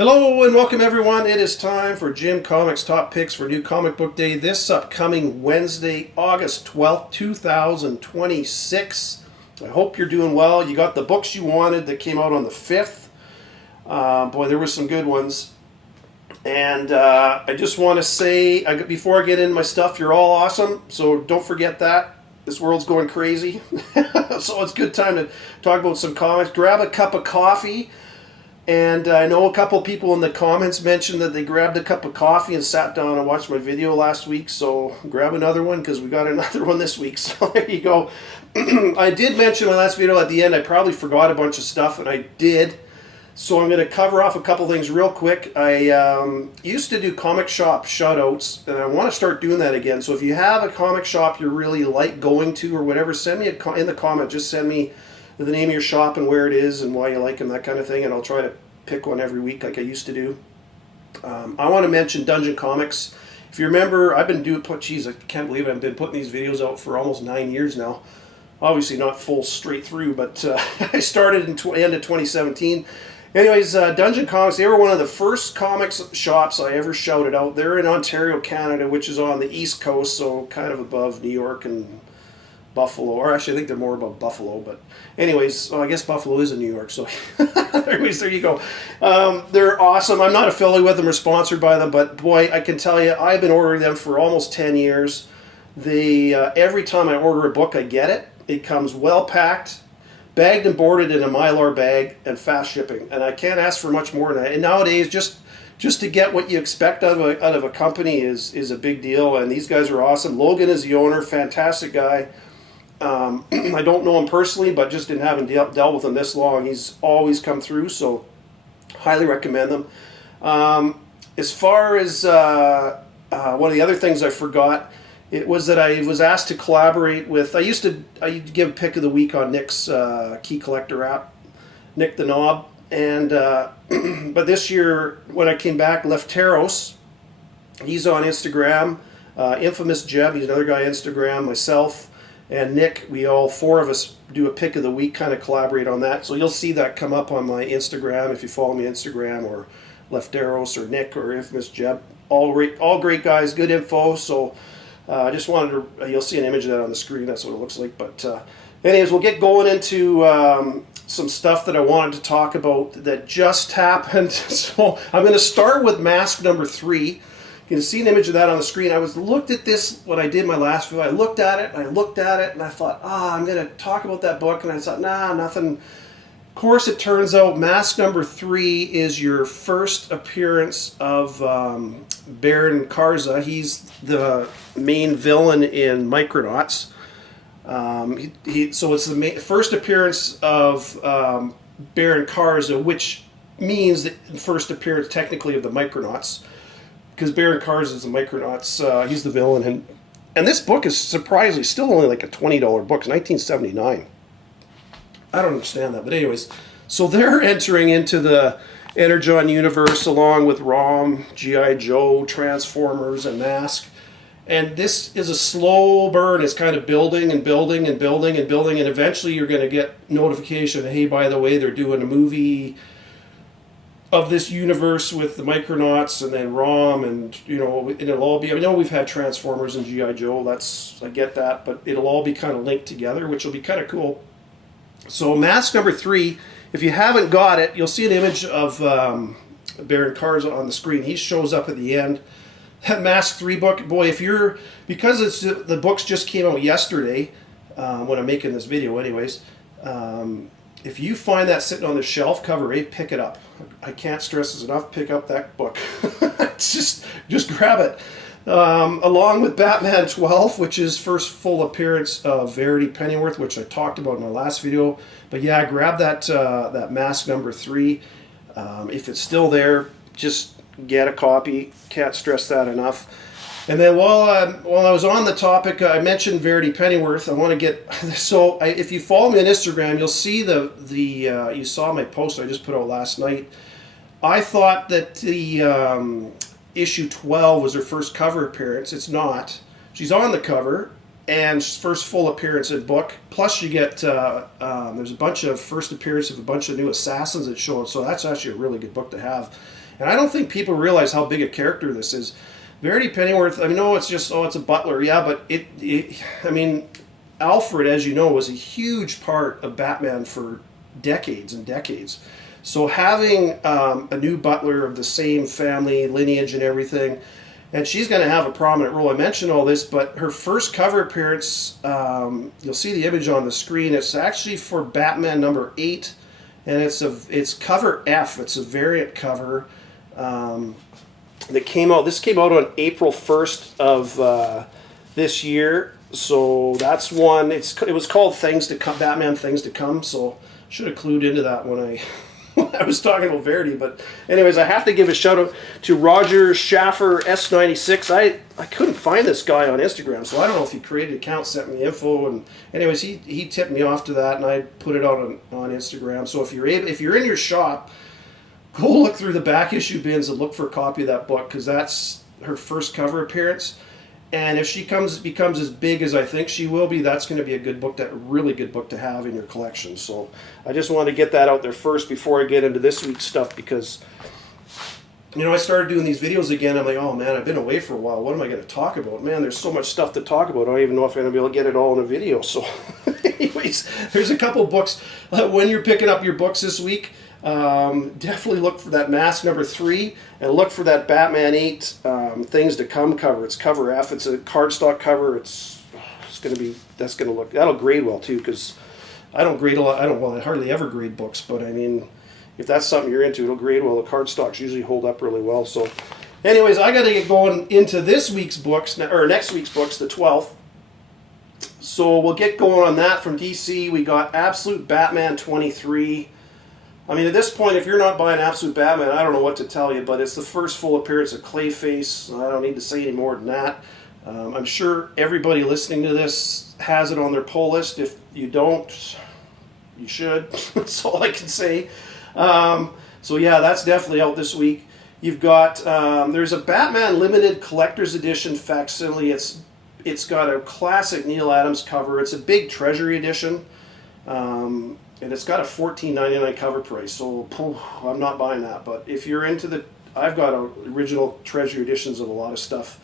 Hello and welcome everyone. It is time for Jim Comics Top Picks for New Comic Book Day this upcoming Wednesday, August 12th, 2026. I hope you're doing well. You got the books you wanted that came out on the 5th. Boy, there were some good ones. And I just want to say, before I get into my stuff, you're all awesome. So don't forget that. This world's going crazy. So it's a good time to talk about some comics. Grab a cup of coffee. And I know a couple people in the comments mentioned that they grabbed a cup of coffee and sat down and watched my video last week. So grab another one because we got another one this week. So there you go. I did mention in my last video at the end I probably forgot a bunch of stuff, and I did. So I'm going to cover off a couple things real quick. I used to do comic shop shoutouts, and I want to start doing that again. So if you have a comic shop you really like going to or whatever, send me in the comment. Just send me the name of your shop and where it is and why you like them, that kind of thing, and I'll try to pick one every week like I used to do. I want to mention Dungeon Comics. If you remember, I've been doing, geez, I can't believe it, I've been putting these videos out for almost 9 years now. Obviously not full straight through, but I started in end of 2017. Anyways, Dungeon Comics, they were one of the first comics shops I ever shouted out. They're in Ontario, Canada, which is on the East Coast, so kind of above New York and Buffalo, or actually I think they're more about Buffalo, but anyways, I guess Buffalo is in New York, so anyways, there you go. They're awesome. I'm not affiliated with them or sponsored by them, but boy, I can tell you, I've been ordering them for almost 10 years. They, every time I order a book, I get it. It comes well packed, bagged and boarded in a Mylar bag, and fast shipping, and I can't ask for much more than that. And nowadays, just to get what you expect out of a company is a big deal, and these guys are awesome. Logan is the owner, fantastic guy. I don't know him personally, but just in having dealt with him this long, he's always come through, so highly recommend them. As far as one of the other things I forgot, it was that I was asked to collaborate with, I used to give a pick of the week on Nick's Key Collector app, Nick the Knob, and but this year when I came back, Lefteros, he's on Instagram, Infamous Jeb, he's another guy on Instagram, myself, and Nick, we all four of us do a pick of the week, kind of collaborate on that. So you'll see that come up on my Instagram if you follow me on Instagram, or Lefteros or Nick or Infamous Jeb. All great guys, good info. So I just wanted to, you'll see an image of that on the screen. That's what it looks like. But anyways, we'll get going into some stuff that I wanted to talk about that just happened. So I'm going to start with mask number 3. You can see an image of that on the screen. I looked at this when I did my last video. I looked at it, and I thought, I'm going to talk about that book. And I thought, nah, nothing. Of course, it turns out mask number 3 is your first appearance of Baron Karza. He's the main villain in Micronauts. So it's the first appearance of Baron Karza, which means the first appearance technically of the Micronauts, because Baron Karza is the Micronauts. He's the villain, and this book is surprisingly still only like a $20 book. It's 1979. I don't understand that, but anyways, so they're entering into the Energon universe along with ROM, G.I. Joe, Transformers, and Mask. And this is a slow burn. It's kind of building and building and building and building, and eventually you're going to get notification, hey, by the way, they're doing a movie of this universe with the Micronauts and then ROM, and it'll all be, I know we've had Transformers and G.I. Joe, I get that, but it'll all be kind of linked together, which will be kind of cool. So mask number 3, if you haven't got it, you'll see an image of Baron Karza on the screen. He shows up at the end. That mask 3 book, boy, because the books just came out yesterday, when I'm making this video anyways, if you find that sitting on the shelf, cover A, pick it up. I can't stress this enough, pick up that book. just grab it. Along with Batman 12, which is first full appearance of Verity Pennyworth, which I talked about in my last video. But yeah, grab that mask number 3. If it's still there, just get a copy. Can't stress that enough. And then while I was on the topic, I mentioned Verity Pennyworth. I want to get, if you follow me on Instagram, you'll see you saw my post I just put out last night. I thought that the issue 12 was her first cover appearance. It's not. She's on the cover, and first full appearance in book. Plus, you get there's a bunch of first appearance of a bunch of new assassins that show up. So that's actually a really good book to have. And I don't think people realize how big a character this is. Verity Pennyworth. I mean, no, it's just it's a butler, yeah, but I mean, Alfred, as you know, was a huge part of Batman for decades and decades. So having a new butler of the same family lineage and everything. And she's going to have a prominent role. I mentioned all this, but her first cover appearance, you'll see the image on the screen. It's actually for Batman number 8, and it's cover F. It's a variant cover that came out. This came out on April 1st of this year. So that's one. It was called Things to Come, Batman Things to Come. So should have clued into that when I was talking about Verity. But anyways, I have to give a shout out to Roger Schaffer S96. I couldn't find this guy on Instagram, so I don't know if he created an account, sent me info, and anyways, he tipped me off to that, and I put it out on Instagram. So if you're in your shop, go look through the back issue bins and look for a copy of that book, because that's her first cover appearance. And if she becomes as big as I think she will be, that's going to be a really good book to have in your collection. So I just wanted to get that out there first before I get into this week's stuff, because I started doing these videos again. I'm like, oh man, I've been away for a while. What am I going to talk about? Man, there's so much stuff to talk about. I don't even know if I'm going to be able to get it all in a video. So anyways, there's a couple books. When you're picking up your books this week, definitely look for that Mask number 3, and look for that Batman 8 Things to Come cover. It's cover F. It's a cardstock cover. That'll grade well too, because I don't grade a lot. I hardly ever grade books, but I mean, if that's something you're into, it'll grade well. The cardstocks usually hold up really well. So anyways, I got to get going into this week's books, or next week's books, the 12th. So we'll get going on that from DC. We got Absolute Batman 23. I mean, at this point, if you're not buying Absolute Batman, I don't know what to tell you, but it's the first full appearance of Clayface. I don't need to say any more than that. I'm sure everybody listening to this has it on their pull list. If you don't, you should. That's all I can say. So yeah, that's definitely out this week. You've got, there's a Batman Limited Collector's Edition facsimile. It's got a classic Neil Adams cover. It's a big Treasury edition. And it's got a $14.99 cover price, so I'm not buying that. But if you're into I've got original Treasury editions of a lot of stuff.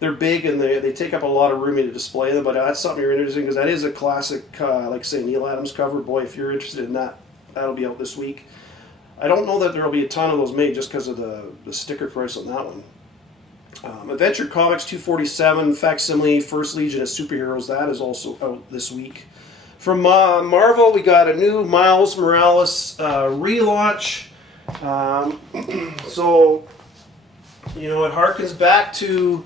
They're big and they take up a lot of room to display them, but that's something you're interested in, because that is a classic, like say, Neil Adams cover. Boy, if you're interested in that, that'll be out this week. I don't know that there will be a ton of those made just because of the sticker price on that one. Adventure Comics 247 facsimile First Legion of Superheroes, that is also out this week. From Marvel, we got a new Miles Morales relaunch. So, it harkens back to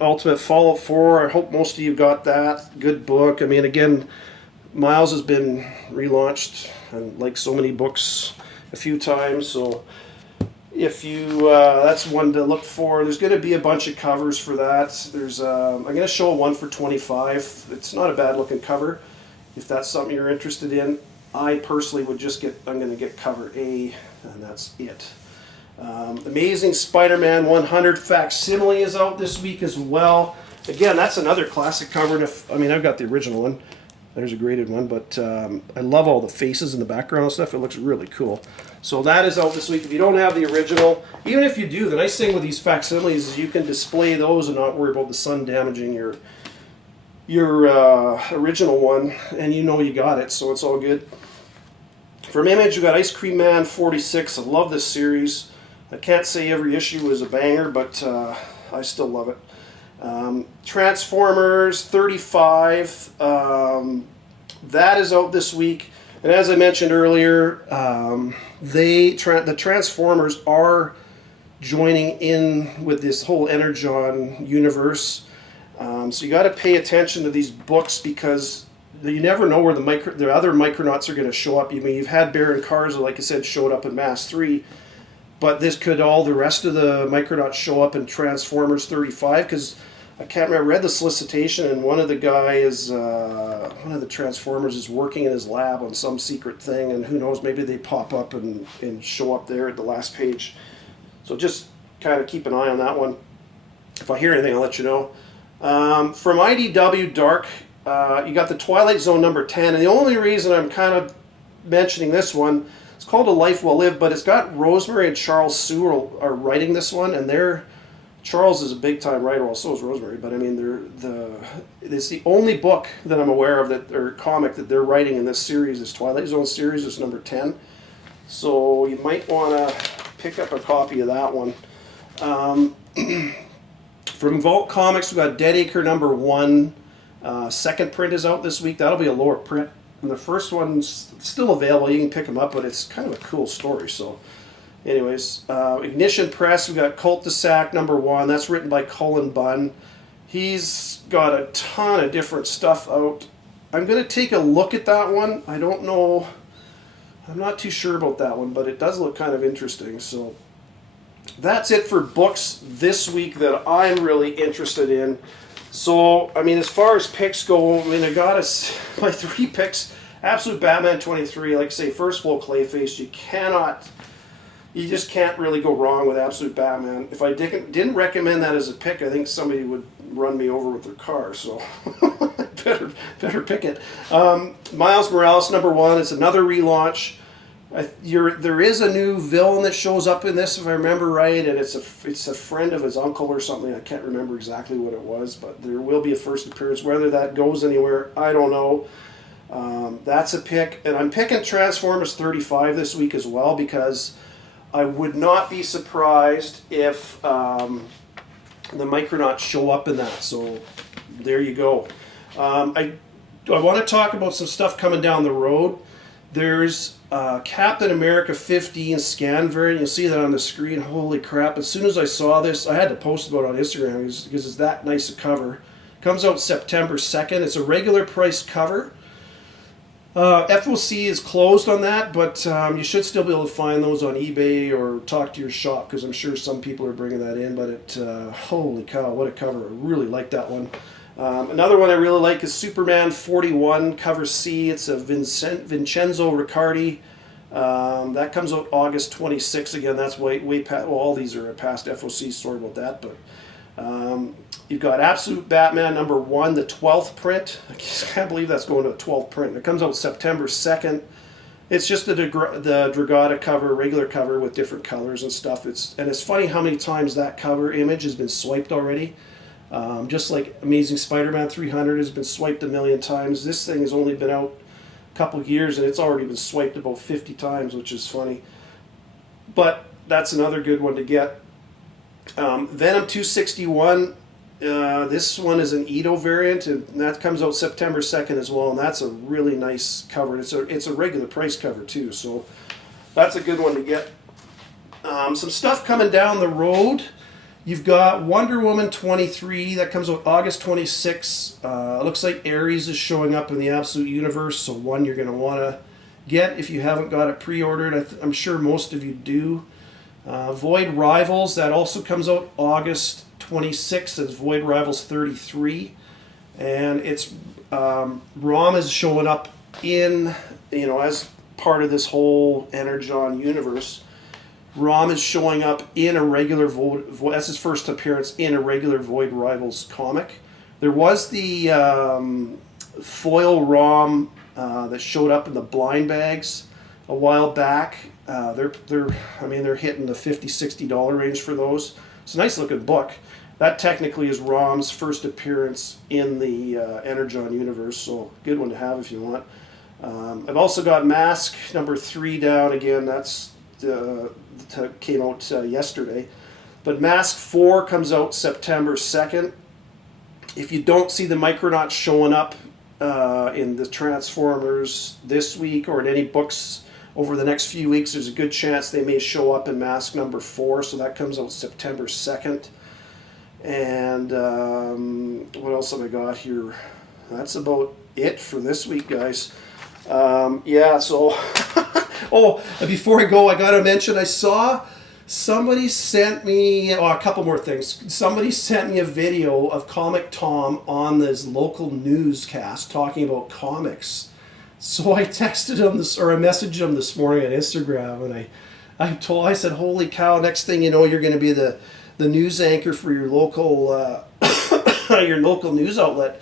Ultimate Fallout 4. I hope most of you got that. Good book. I mean, again, Miles has been relaunched, and like so many books, a few times. So if you, that's one to look for. There's going to be a bunch of covers for that. There's, I'm going to show one for $25. It's not a bad looking cover. If that's something you're interested in, I personally would I'm going to get cover A, and that's it. Amazing Spider-Man 100 facsimile is out this week as well. Again, that's another classic cover. And I've got the original one. There's a graded one, but I love all the faces in the background and stuff. It looks really cool. So that is out this week. If you don't have the original, even if you do, the nice thing with these facsimiles is you can display those and not worry about the sun damaging your original one, and you got it, so it's all good. From Image, we got Ice Cream Man 46. I love this series. I can't say every issue is a banger, but I still love it. Transformers 35, that is out this week, and as I mentioned earlier, the Transformers are joining in with this whole Energon universe, so you got to pay attention to these books, because you never know where the other Micronauts are going to show up. You've had Baron Karza, like I said, showed up in Mass 3, but the rest of the Micronauts show up in Transformers 35, because I can't remember, I read the solicitation, and one of the Transformers is working in his lab on some secret thing, and who knows, maybe they pop up and show up there at the last page. So just kind of keep an eye on that one. If I hear anything, I'll let you know. From IDW Dark, you got the Twilight Zone number 10, and the only reason I'm kind of mentioning this one, it's called A Life Well Lived, but it's got Rosemary and Charles Sewell are writing this one, and Charles is a big time writer, well, so is Rosemary, but I mean, it's the only book that I'm aware of or comic that they're writing in this series, this Twilight Zone series, is number 10. So you might want to pick up a copy of that one. From Vault Comics, we've got Dead Acre number 1. Second print is out this week. That'll be a lower print. And the first one's still available. You can pick them up, but it's kind of a cool story. So, anyways, Ignition Press, we've got Cul-de-sac number 1. That's written by Cullen Bunn. He's got a ton of different stuff out. I'm going to take a look at that one. I don't know. I'm not too sure about that one, but it does look kind of interesting. So, that's it for books this week that I'm really interested in. So, I mean, as far as picks go, I mean, I got my 3 picks. Absolute Batman 23, like I say, first full Clayface. You just can't really go wrong with Absolute Batman. If I didn't recommend that as a pick, I think somebody would run me over with their car. So, better pick it. Miles Morales number 1. It's another relaunch. There is a new villain that shows up in this, if I remember right, and it's a friend of his uncle or something. I can't remember exactly what it was, but there will be a first appearance. Whether that goes anywhere, I don't know. That's a pick, and I'm picking Transformers 35 this week as well, because I would not be surprised if the Micronauts show up in that. So there you go. I want to talk about some stuff coming down the road. There's Captain America 15 scan variant. You'll see that on the screen. Holy crap. As soon as I saw this, I had to post about it on Instagram because it's that nice a cover. Comes out September 2nd. It's a regular price cover. FOC is closed on that, but you should still be able to find those on eBay or talk to your shop, because I'm sure some people are bringing that in. But holy cow, what a cover. I really like that one. Another one I really like is Superman 41, cover C. It's a Vincenzo Riccardi. That comes out August 26th. Again, that's way past, well, all these are past FOC, sorry about that. But you've got Absolute Batman number 1, the 12th print. I can't believe that's going to a 12th print. It comes out September 2nd. It's just the Dragata cover, regular cover with different colors and stuff. It's funny how many times that cover image has been swiped already. Just like Amazing Spider-Man 300 has been swiped a million times. This thing has only been out a couple of years, and it's already been swiped about 50 times, which is funny. But that's another good one to get. Venom 261, this one is an Ito variant, and that comes out September 2nd as well, and that's a really nice cover. It's a regular price cover too, so that's a good one to get. Some stuff coming down the road. You've got Wonder Woman 23, that comes out August 26th. It looks like Ares is showing up in the Absolute Universe, so one you're going to want to get if you haven't got it pre-ordered. I'm sure most of you do. Void Rivals, that also comes out August 26th as Void Rivals 33. And it's ROM is showing up in, as part of this whole Energon universe. Rom is showing up in a regular Void. That's his first appearance in a regular Void Rivals comic. There was the foil Rom that showed up in the blind bags a while back. They're hitting the $50-$60 range for those. It's a nice looking book. That technically is Rom's first appearance in the Energon universe, so good one to have if you want. I've also got Mask number 3 down again. That's came out yesterday. But Mask 4 comes out September 2nd. If you don't see the Micronauts showing up in the Transformers this week or in any books over the next few weeks, there's a good chance they may show up in Mask number 4. So that comes out September 2nd. And what else have I got here? That's about it for this week, guys. So... Oh, before I go, I got to mention, I saw somebody sent me, a couple more things. Somebody sent me a video of Comic Tom on this local newscast talking about comics. So I texted him I messaged him this morning on Instagram, and I said, holy cow, next thing you know, you're going to be the news anchor for your local your local news outlet.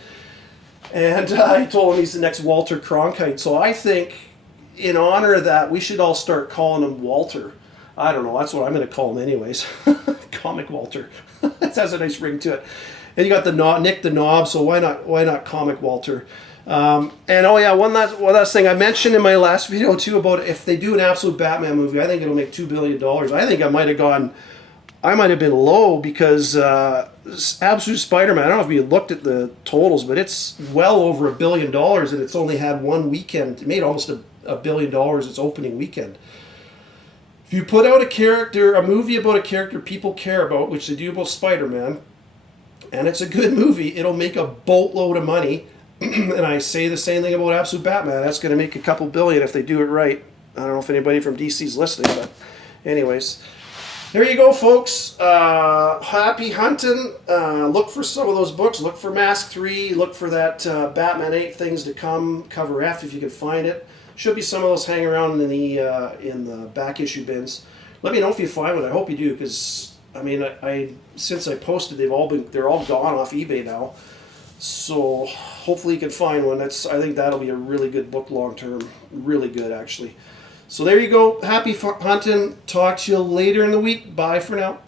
And I told him he's the next Walter Cronkite. So I think, in honor of that, we should all start calling him Walter. I don't know. That's what I'm going to call him anyways. Comic Walter. That has a nice ring to it. And you got the Nick the Knob, so why not Comic Walter? And oh yeah, one last thing I mentioned in my last video too about if they do an absolute Batman movie, I think it'll make $2 billion. I think I might have been low because Absolute Spider-Man, I don't know if you looked at the totals, but it's well over $1 billion and it's only had one weekend. It made almost $1 billion its opening weekend. If you put out a movie about a character people care about, which they do about Spider-Man, and it's a good movie, it'll make a boatload of money. And I say the same thing about Absolute Batman. That's going to make a couple billion if they do it right. I don't know if anybody from DC's listening, but anyways. There you go, folks. Happy hunting. Look for some of those books. Look for Mask 3. Look for that Batman 8 Things to Come, cover F, if you can find it. Should be some of those hanging around in the back issue bins. Let me know if you find one. I hope you do, because I mean, since I posted, they're all gone off eBay now. So hopefully you can find one. I think that'll be a really good book long term. Really good, actually. So there you go. Happy hunting. Talk to you later in the week. Bye for now.